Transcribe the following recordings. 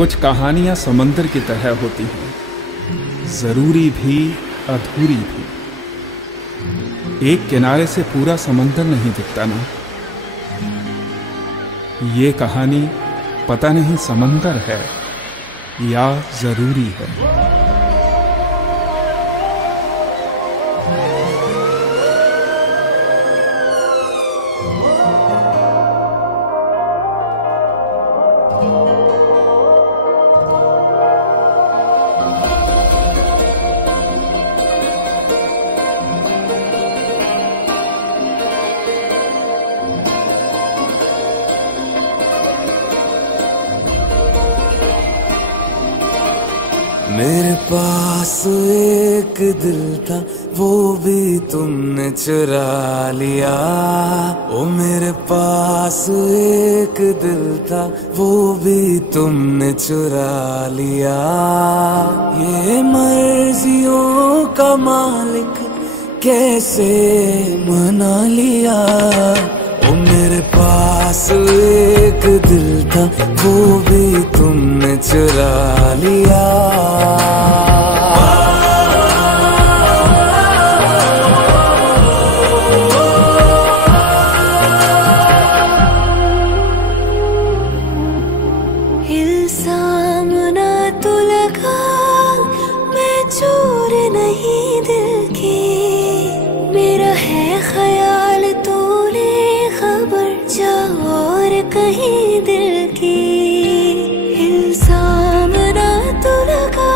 कुछ कहानियां समंदर की तरह होती हैं, जरूरी भी अधूरी भी। एक किनारे से पूरा समंदर नहीं दिखता ना। ये कहानी पता नहीं समंदर है या जरूरी है। मेरे पास एक दिल था, वो भी तुमने चुरा लिया। ओ मेरे पास एक दिल था, वो भी तुमने चुरा लिया। ये मर्जियों का मालिक कैसे मना लिया। ओ मेरे पास एक दिल था, वो भी तुमने चुरा लिया। इल्जाम ना तो लगा, मैं चोर नहीं दिल की। मेरा है ख्याल तूने खबर जा और कहीं दिल की। इल्जाम ना तो लगा,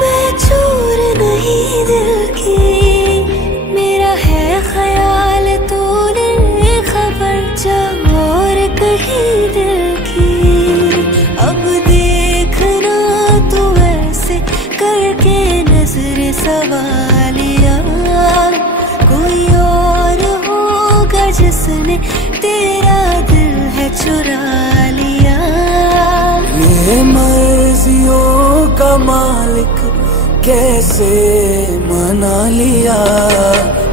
मैं चोर नहीं दिल की। मेरा है ख्याल तूने खबर जा और कहीं दिल की। अब देखना तो ऐसे करके नजर सवालिया, कोई और होगा जिसने तेरा दिल है चुरा लिया। ये मर्जियों का मालिक कैसे मना लिया।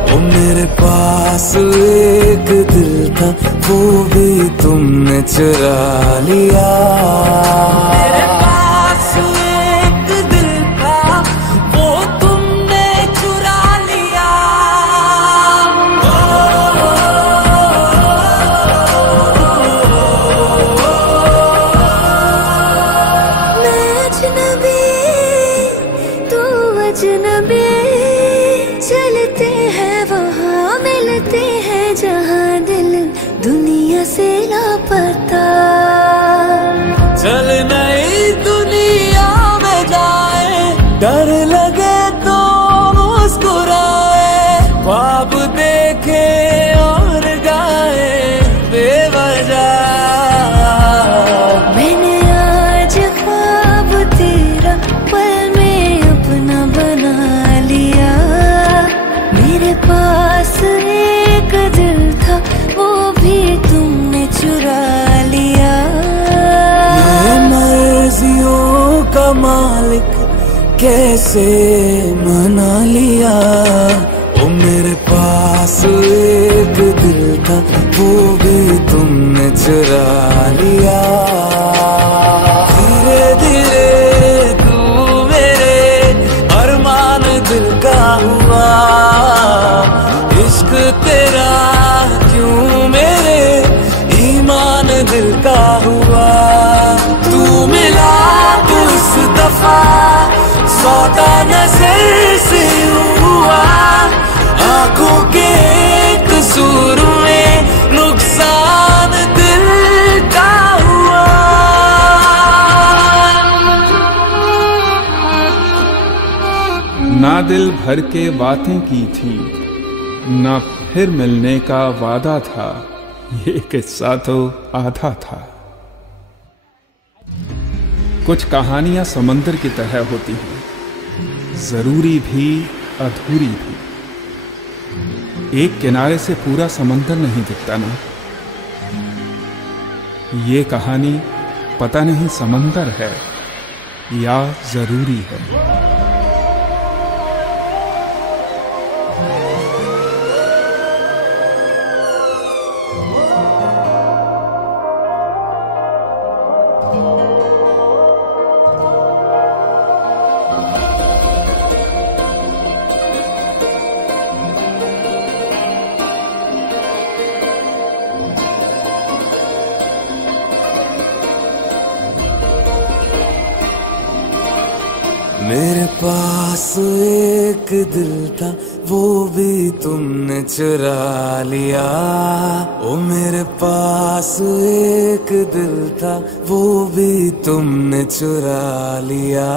ओ मेरे पास एक दिल था, वो भी तुमने चुरा लिया। मेरे पास एक दिल था, वो तुमने चुरा लिया। मैं अजनबी, तू अजनबी, चलते हैं वहाँ मिलते हैं जहाँ दिल दुनिया से लापता। चल नई दुनिया में जाए, डर लगे तो मुस्कुराए। ख्वाब देखे और गाए बेवजह। मैंने आज ख्वाब तेरा पल में अपना बना लिया। मेरे पास एक दिल था, वो भी तुमने चुरा लिया। ये मर्जियों का मालिक कैसे मना लिया। ओ मेरे पास एक दिल था, वो भी तुमने चुरा लिया। धीरे धीरे तू मेरे अरमान दिल का हुआ। इश्क तेरा क्यों मेरे ईमान दिल का हुआ। तू मिला तो इस दफा सौदा नजर से हुआ। आंखों के कसूर में नुकसान दिल का हुआ। ना दिल भर के बातें की थी, ना फिर मिलने का वादा था। ये किस्सा तो आधा था। कुछ कहानियां समंदर की तरह होती हैं, जरूरी भी अधूरी भी। एक किनारे से पूरा समंदर नहीं दिखता ना। ये कहानी पता नहीं समंदर है या जरूरी है। मेरे पास एक दिल था वो भी तुमने चुरा लिया। ओ मेरे पास एक दिल था वो भी तुमने चुरा लिया।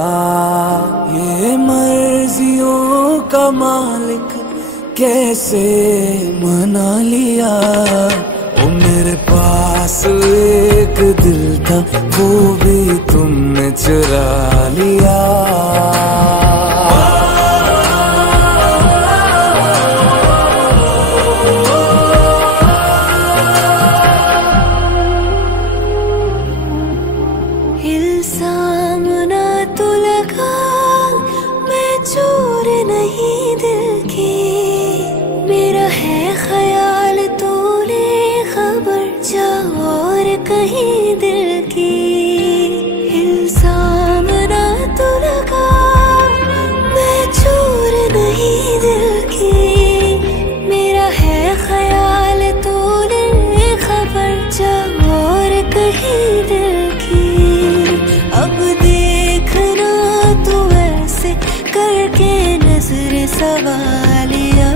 ये मर्जियों का मालिक कैसे मना लिया। ओ मेरे पास एक दिल था वो भी तुमने चुरा लिया। इल्जाम ना तो लगा, मैं चोर नहीं दिल की। मेरा है ख्याल तूने खबर जा और कहीं दिल की। इल्जाम ना तो लगा, मैं चोर नहीं दिल की। मेरा है ख्याल तूने खबर जा और कहीं दिल की। अब देखना तू ऐसे करके नजर सवालिया।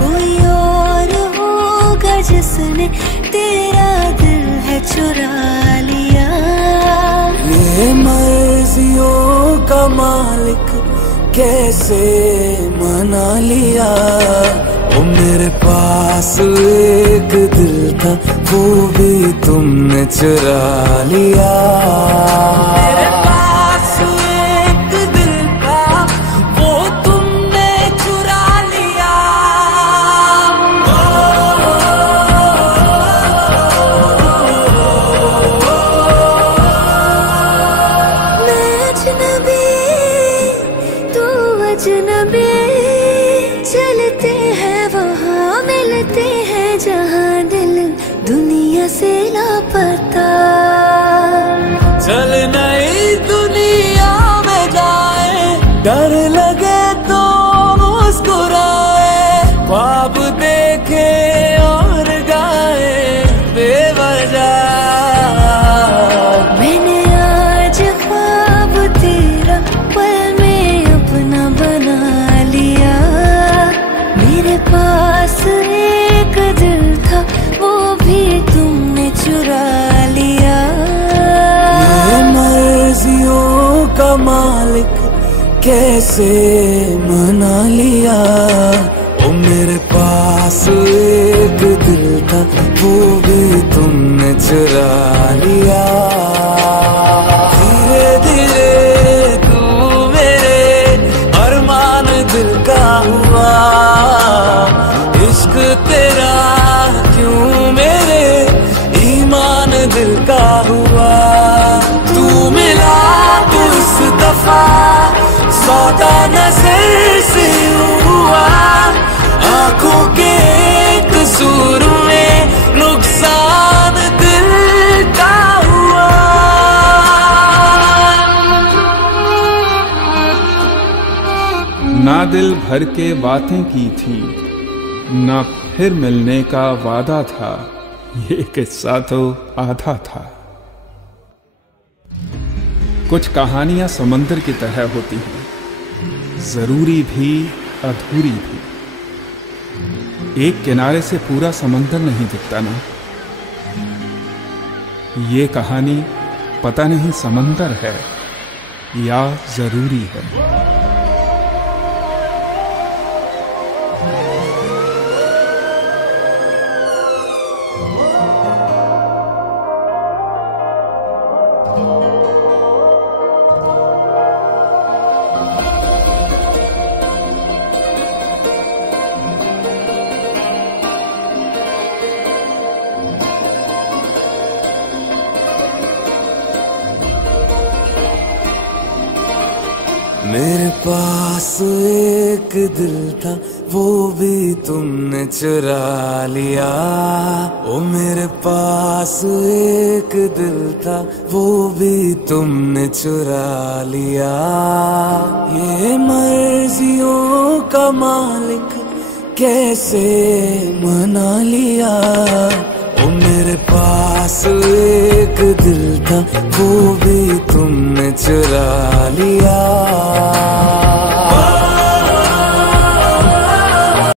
कोई और होगा जिसने तेरा दिल है चुरा लिया। ये मर्जियों का मालिक कैसे मना लिया। ओ मेरे पास एक दिल था वो भी तुमने चुरा लिया। मेरे पास एक दिल था वो तुमने चुरा लिया। मैं अजनबी तू अजनबी, चलते हैं वहाँ मिलते हैं जहाँ दिल दुनिया से लापता। चल नई दुनिया में जाए, डर लगे तो मुस्कुराए। ख्वाब देखे और गाए बेवजह। मैंने आज ख्वाब तेरा पल में अपना बना लिया। मेरे पास एक दिल था वो भी तुमने चुरा लिया। ये मर्जियों का मालिक कैसे मना लिया। ओ मेरे पास एक दिल था वो भी तुमने चुरा लिया। धीरे धीरे तू मेरे अरमान दिल का हुआ। इश्क तेरा क्यों मेरे ईमान दिल का हुआ। तू मिला तू इस दफा सौदा नजर से हुआ। आंखों के कसूर में नुकसान दिल का हुआ। ना दिल भर के बातें की थी, ना फिर मिलने का वादा था। ये किस्सा तो आधा था। कुछ कहानियां समंदर की तरह होती हैं, जरूरी भी अधूरी भी। एक किनारे से पूरा समंदर नहीं दिखता ना। ये कहानी पता नहीं समंदर है या जरूरी है। मेरे पास एक दिल था वो भी तुमने चुरा लिया। ओ मेरे पास एक दिल था वो भी तुमने चुरा लिया। ये मर्जियों का मालिक कैसे मना लिया। ओ मेरे पास एक दिल था वो भी तुमने चुरा लिया।